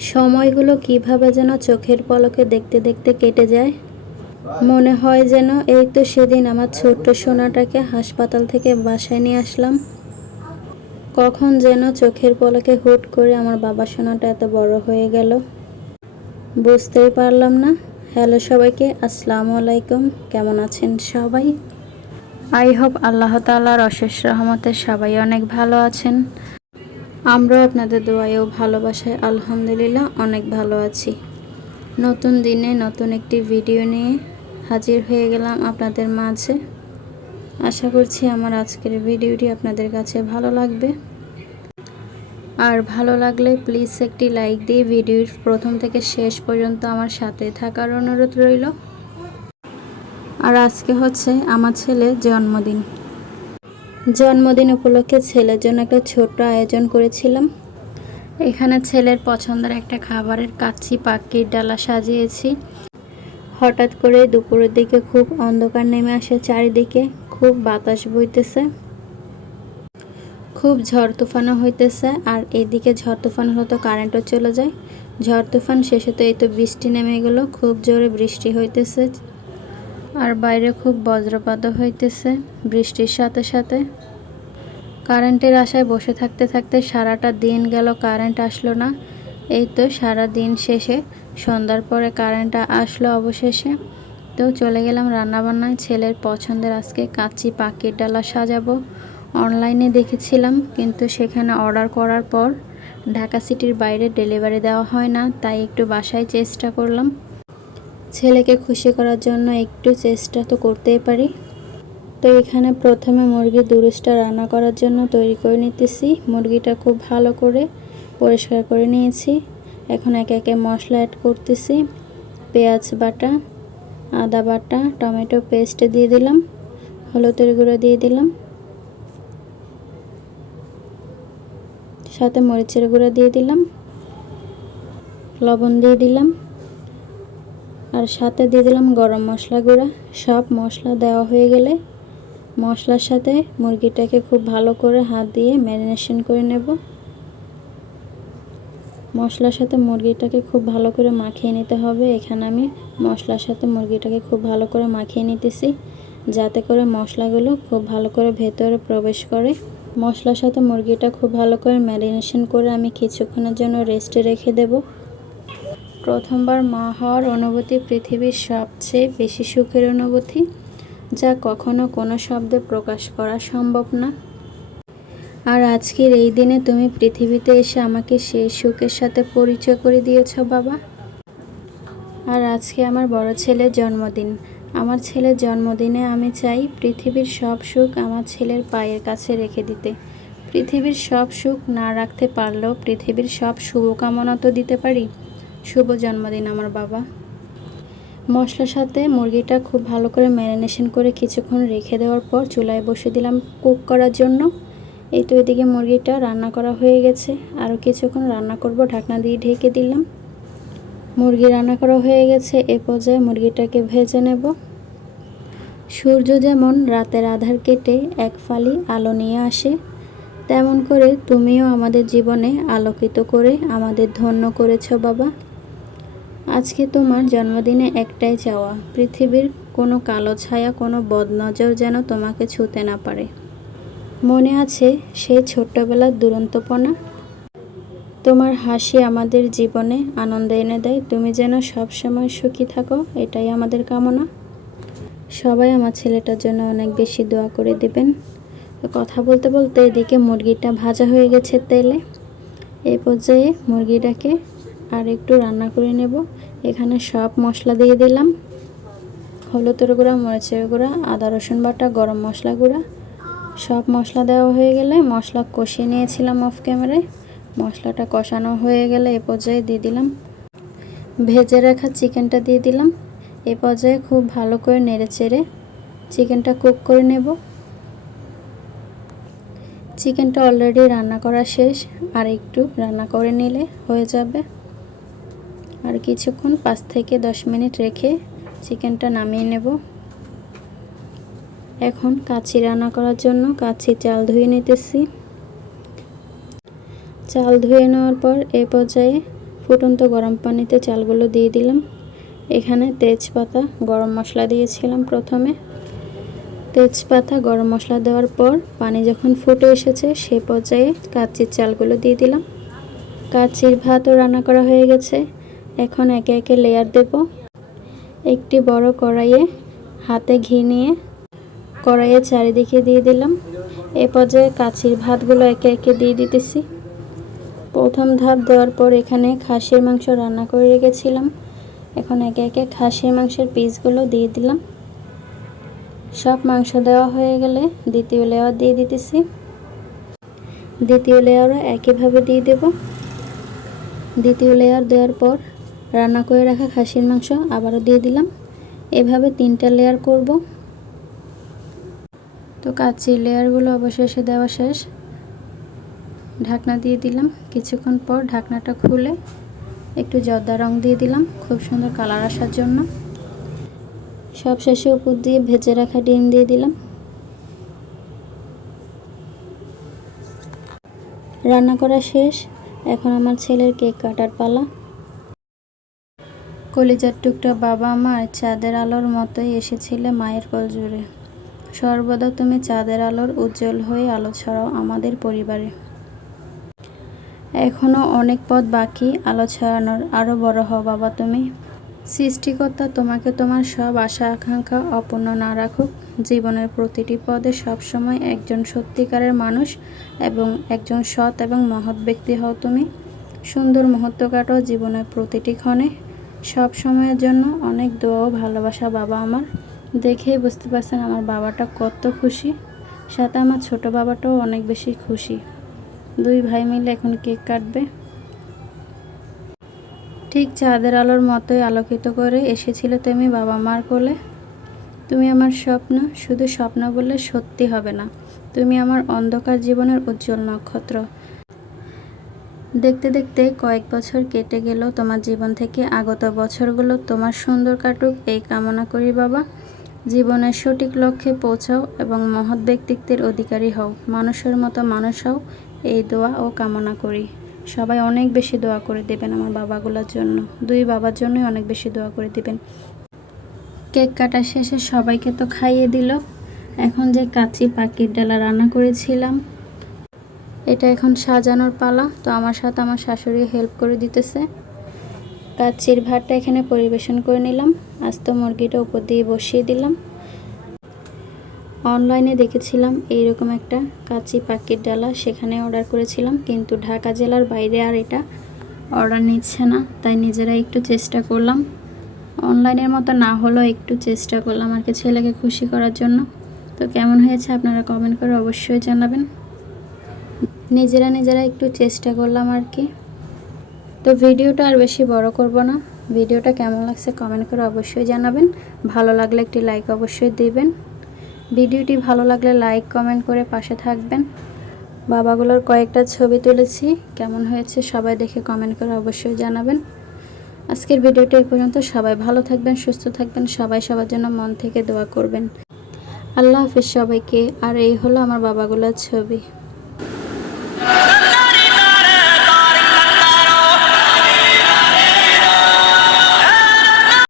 সময়গুলো কীভাবে যেন চোখের পলকে দেখতে দেখতে কেটে যায়? মনে হয় যেন এই তো সেদিন আমার ছোট্ট সোনাটাকে হাসপাতাল থেকে বাসায় নিয়ে আসলাম। কখন যেন চোখের পলকে হুট করে আমার বাবা সোনাটা এত বড় হয়ে গেল। বুঝতেই পারলাম না। হ্যালো সবাইকে, আসসালামু আলাইকুম। কেমন আছেন সবাই? আই হোপ আল্লাহ তাআলার অশেষ রহমতে সবাই অনেক ভালো আছেন। আমরাও আপনাদের দোয়ায় ও ভালোবাসায় আলহামদুলিল্লাহ অনেক ভালো আছি। নতুন দিনে নতুন একটি ভিডিও নিয়ে হাজির হয়ে গেলাম আপনাদের মাঝে। আশা করছি আমার আজকের ভিডিওটি আপনাদের কাছে ভালো লাগবে। আর ভালো লাগলে প্লিজ একটি লাইক দিয়ে ভিডিওর প্রথম থেকে শেষ পর্যন্ত আমার সাথে থাকার অনুরোধ রইল। আর আজকে হচ্ছে আমার ছেলের জন্মদিন। জন্মদিন উপলক্ষে ছেলের জন্য একটা ছোট্ট আয়োজন করেছিলাম। এখানে ছেলের পছন্দের একটা খাবারের কাচ্চি, পাখির ডালা সাজিয়েছি। হঠাৎ করে দুপুরের দিকে খুব অন্ধকার নেমে আসে চারিদিকে, খুব বাতাস বইতেছে। খুব ঝড় তুফানও হইতেছে, আর এইদিকে ঝড় তুফান হলে তো কারেন্টও চলে যায়। ঝড় তুফান শেষে তো এই তো বৃষ্টি নেমে গেল, খুব জোরে বৃষ্টি হইতেছে। আর বাইরে খুব বজ্রপাতও হইতেছে, বৃষ্টির সাথে সাথে। কারেন্টের আশায় বসে থাকতে থাকতে সারাটা দিন গেল, কারেন্ট আসলো না। এই তো সারা দিন শেষে সন্ধ্যার পরে কারেন্টটা আসলো অবশেষে। তো চলে গেলাম রান্নাবান্নায়, ছেলের পছন্দের আজকে কাচ্চি পাখির ডালা সাজাবো। অনলাইনে দেখেছিলাম, কিন্তু সেখানে অর্ডার করার পর ঢাকা সিটির বাইরে ডেলিভারি দেওয়া হয় না, তাই একটু বাসায় চেষ্টা করলাম। ছেলেকে খুশি করার জন্য একটু চেষ্টা তো করতেই পারি। তো এখানে প্রথমে মুরগির দুরুসটা রান্না করার জন্য তৈরি করে নিতেছি। মুরগিটা খুব ভালো করে পরিষ্কার করে নিয়েছি। এখন একে একে মশলা অ্যাড করতেছি। পেঁয়াজ বাটা, আদা বাটা, টমেটো পেস্ট দিয়ে দিলাম। হলুদের গুঁড়ো দিয়ে দিলাম। সাথে মরিচের গুঁড়ো দিয়ে দিলাম। লবণ দিয়ে দিলাম। আর সাথে দিয়ে দিলাম গরম মশলা গুঁড়া। সব মশলা দেওয়া হয়ে গেলে মশলার সাথে মুরগিটাকে খুব ভালো করে হাত দিয়ে ম্যারিনেশন করে নেব। মশলার সাথে মুরগিটাকে খুব ভালো করে মাখিয়ে নিতে হবে। এখানে আমি মশলার সাথে মুরগিটাকে খুব ভালো করে মাখিয়ে নিতেছি, যাতে করে মশলাগুলো খুব ভালো করে ভেতরে প্রবেশ করে। মশলার সাথে মুরগিটা খুব ভালো করে ম্যারিনেশন করে আমি কিছুক্ষণের জন্য রেস্টে রেখে দেব। প্রথমবার মা হওয়ার অনুভূতি পৃথিবীর সবচেয়ে বেশি সুখের অনুভূতি, যা কখনো কোনো শব্দে প্রকাশ করা সম্ভব না। আর আজকের এই দিনে তুমি পৃথিবীতে এসে আমাকে সেই সুখের সাথে পরিচয় করে দিয়েছ, বাবা। আর আজকে আমার বড় ছেলের জন্মদিন। আমার ছেলের জন্মদিনে আমি চাই পৃথিবীর সব সুখ আমার ছেলের পায়ের কাছে রেখে দিতে। পৃথিবীর সব সুখ না রাখতে পারলেও পৃথিবীর সব শুভকামনা তো দিতে পারি। শুভ জন্মদিন আমার বাবা। মশলার সাথে মুরগিটা খুব ভালো করে ম্যারিনেশন করে কিছুক্ষণ রেখে দেওয়ার পর চুলায় বসে দিলাম কুক করার জন্য। এই তো এদিকে মুরগিটা রান্না করা হয়ে গেছে। আরও কিছুক্ষণ রান্না করব, ঢাকনা দিয়ে ঢেকে দিলাম। মুরগি রান্না করা হয়ে গেছে, এ পর্যায়ে মুরগিটাকে ভেজে নেব। সূর্য যেমন রাতের আধার কেটে এক ফালি আলো নিয়ে আসে, তেমন করে তুমিও আমাদের জীবনে আলোকিত করে আমাদের ধন্য করেছ বাবা। আজকে তোমার জন্মদিনে একটাই চাওয়া, পৃথিবীর কোনো কালো ছায়া, কোনো বদনজর যেন তোমাকে ছুতে না পারে। মনে আছে সেই ছোট্টবেলার দুরন্তপনা? তোমার হাসি আমাদের জীবনে আনন্দ এনে দেয়, তুমি যেন সবসময় সুখী থাকো, এটাই আমাদের কামনা। সবাই আমার ছেলেটার জন্য অনেক বেশি দোয়া করে দেবেন। কথা বলতে বলতে এদিকে মুরগিটা ভাজা হয়ে গেছে তেলে। এই পর্যায়ে মুরগিটাকে আর একটু রান্না করে নেব। এখানে সব মশলা দিয়ে দিলাম। হলুদের গুঁড়া, মরিচের গুঁড়া, আদা, রসুন বাটা, গরম মশলা গুঁড়া। সব মশলা দেওয়া হয়ে গেলে মশলা কষিয়ে নিয়েছিলাম অফ ক্যামেরায় মশলাটা কষানো হয়ে গেলে এ পর্যায়ে দিয়ে দিলাম। ভেজে রাখা চিকেনটা দিয়ে দিলাম। এ পর্যায়ে খুব ভালো করে নেড়ে চেড়ে চিকেনটা কুক করে নেব। চিকেনটা অলরেডি রান্না করা শেষ। আর একটু রান্না করে নিলে হয়ে যাবে। আর কিছুক্ষণ পাঁচ থেকে দশ মিনিট রেখে চিকেনটা নামিয়ে নেব। এখন কাচি রান্না করার জন্য কাচি চাল ধুয়ে নিতেছি। চাল ধুয়ে নেওয়ার পর এ পর্যায়ে ফুটন্ত গরম পানিতে চালগুলো দিয়ে দিলাম। এখানে তেজপাতা, গরম মশলা দিয়েছিলাম প্রথমে। তেজপাতা, গরম মশলা দেওয়ার পর পানি যখন ফুটে এসেছে সে পর্যায়ে কাচির চালগুলো দিয়ে দিলাম। কাচির ভাতও রান্না করা হয়ে গেছে। এখন একে একে লেয়ার দেব। একটি বড় কড়াইয়ে হাতে ঘি নিয়ে কড়াইয়ে চারিদিকে দিয়ে দিলাম। এ পর্যায়ে কাচির ভাতগুলো একে একে দিয়ে দিতেছি। প্রথম ধাপ দেওয়ার পর এখানে খাসির মাংস রান্না করে রেখেছিলাম। এখন একে একে খাসির মাংসের পিসগুলো দিয়ে দিলাম। সব মাংস দেওয়া হয়ে গেলে দ্বিতীয় লেয়ার দিয়ে দিতেছি। দ্বিতীয় লেয়ারও একইভাবে দিয়ে দেব। দ্বিতীয় লেয়ার দেওয়ার পর রান্না করে রাখা খাসির মাংস আবারও দিয়ে দিলাম। এভাবে তিনটা লেয়ার করব। তো কাচির লেয়ারগুলো অবশেষে দেওয়া শেষ। ঢাকনা দিয়ে দিলাম। কিছুক্ষণ পর ঢাকনাটা খুলে একটু জর্দা রং দিয়ে দিলাম। খুব সুন্দর কালার আসার জন্য। সব শেষে উপর দিয়ে ভেজে রাখা ডিম দিয়ে দিলাম। রান্না করা শেষ। এখন আমার ছেলের কেক কাটার পালা। কলিজার টুকটা বাবা আমার চাঁদের আলোর মতোই এসেছিলে মায়ের কোল জুড়ে। সর্বদা তুমি চাঁদের আলোর উজ্জ্বল হয়ে আলো ছড়াও আমাদের পরিবারে। এখনও অনেক পথ বাকি আলো ছড়ানোর আরও বড় হও বাবা তুমি। সৃষ্টিকর্তা তোমাকে তোমার সব আশা, আকাঙ্ক্ষা অপূর্ণ না রাখুক। জীবনের প্রতিটি পদে সবসময় একজন সত্যিকারের মানুষ এবং একজন সৎ এবং মহৎ ব্যক্তি হও তুমি। সুন্দর মুহূর্ত কাটাও জীবনের প্রতিটি ক্ষণে। সব সময়ের জন্য অনেক দোয়া ও ভালোবাসা বাবা আমার। দেখেই বুঝতে পারছেন আমার বাবাটা কত খুশি। সাথে আমার ছোট বাবাটাও অনেক বেশি খুশি। দুই ভাই মিলে এখন কেক কাটবে। ঠিক চাঁদের আলোর মতোই আলোকিত করে এসেছিল তুমি বাবা মার কোলে। তুমি আমার স্বপ্ন, শুধু স্বপ্ন বললে সত্যি হবে না। তুমি আমার অন্ধকার জীবনের উজ্জ্বল নক্ষত্র। দেখতে দেখতে কয়েক বছর কেটে গেল তোমার জীবন থেকে। আগত বছরগুলো তোমার সুন্দর কাটুক, এই কামনা করি বাবা। জীবনের সঠিক লক্ষ্যে পৌঁছাও এবং মহৎ ব্যক্তিত্বের অধিকারী হও। মানুষের মতো মানুষ হও, এই দোয়া ও কামনা করি। সবাই অনেক বেশি দোয়া করে দেবেন আমার বাবাগুলোর জন্য। দুই বাবার জন্যই অনেক বেশি দোয়া করে দিবেন। কেক কাটা শেষে সবাইকে তো খাইয়ে দিল। এখন যে কাচি পাখির ডালা রান্না করেছিলাম এটা এখন সাজানোর পালা, তো আমার সাথে আমার শাশুড়ি হেল্প করে দিতেছে। কাচির ভাতটা এখানে পরিবেশন করে নিলাম। আস্ত মুরগিটা উপর দিয়ে বসিয়ে দিলাম। অনলাইনে দেখেছিলাম এইরকম একটা কাচি পাখির ডালা, সেখানে অর্ডার করেছিলাম, কিন্তু ঢাকা জেলার বাইরে আর এটা অর্ডার নিচ্ছে না, তাই নিজেরা একটু চেষ্টা করলাম। অনলাইনের মতো না হলেও একটু চেষ্টা করলাম আর কি ছেলেকে খুশি করার জন্য। তো কেমন হয়েছে আপনারা কমেন্ট করে অবশ্যই জানাবেন। নিজেরা নিজেরা একটু চেষ্টা করলাম আর কি। তো ভিডিওটা আর বেশি বড় করব না। ভিডিওটা কেমন লাগছে কমেন্ট করে অবশ্যই জানাবেন। ভালো লাগলে একটি লাইক অবশ্যই দিবেন। ভিডিওটি ভালো লাগলে লাইক কমেন্ট করে পাশে থাকবেন। বাবাগুলোর কয়েকটা ছবি তুলেছি। কেমন হয়েছে সবাই দেখে কমেন্ট করে অবশ্যই জানাবেন। আজকের ভিডিওটি এই পর্যন্ত। সবাই ভালো থাকবেন, সুস্থ থাকবেন। সবাই সবার জন্য মন থেকে দোয়া করবেন। আল্লাহ হাফিজ সবাইকে। আর এই হলো আমার বাবাগুলোর ছবি।